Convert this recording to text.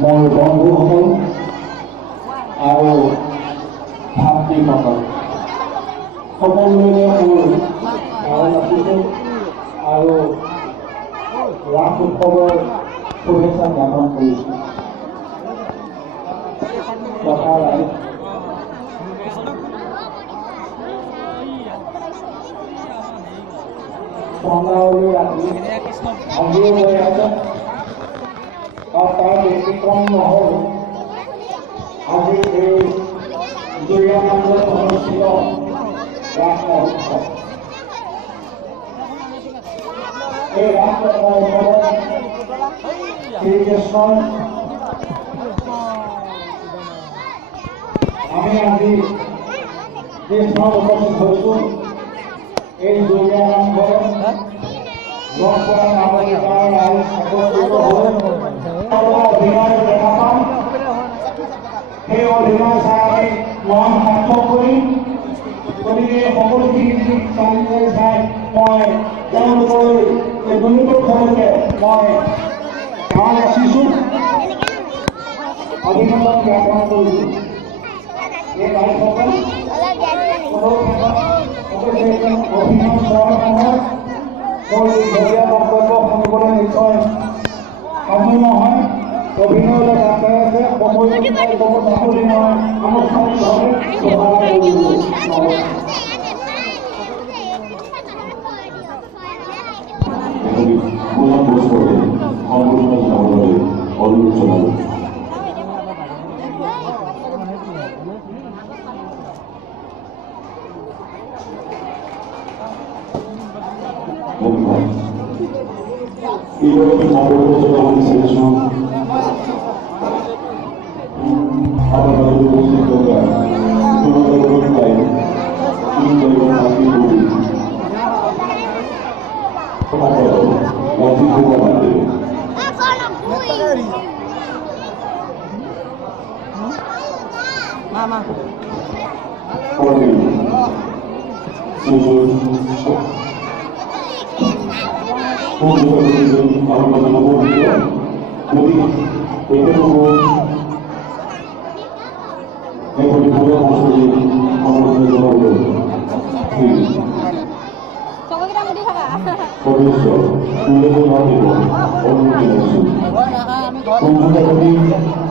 মোৰ বন্ধুসকল আৰু ভাতৃসকল সকলোৰে মোৰ ভাল ৰাখিছোঁ আৰু ৰাস উৎসৱৰ শুভেচ্ছা জ্ঞাপন কৰিছোঁ। কথা ৰাইজ চন্দাৱলী ৰাতি আজিও হৈ আছে আৰু তাৰ ব্যতিক্ৰম নহ'ল আজি এই জুৰিয়া নামঘৰত অনুষ্ঠিত ৰাস মহোৎসৱ। এই ৰাস মহোৎসৱত শ্ৰীকৃষ্ণৰ আমি আজি যে স্থানত উপস্থিত হৈছোঁ এই জুৰিয়া নামঘৰত লগ কৰা নাগৰিকৰ ৰাইজ একত্ৰিত হৈ অভিনয় দেখা পাম। সেই অভিনয় চাই আমি মন সাৰ্থক কৰিম। গতিকে সকলোখিনি চাই মই তেওঁলোকৰ এই দুয়োপক্ষলৈকে মই গান ৰাখিছোঁ, অভিনন্দন জ্ঞাপন কৰিছোঁ। এই ৰাইজসকল অভিনয় চোৱাৰ সময়ত মোৰ দীঘলীয়া বক্তব্য শুনিবলৈ নিশ্চয় সময় নহয়। অভিনয়লৈ ডাক্তাৰ আছে সময় চাকৰি মই আনুষ্ঠানিকভাৱে ঘোষণা কৰিছোঁ। Mama. Kita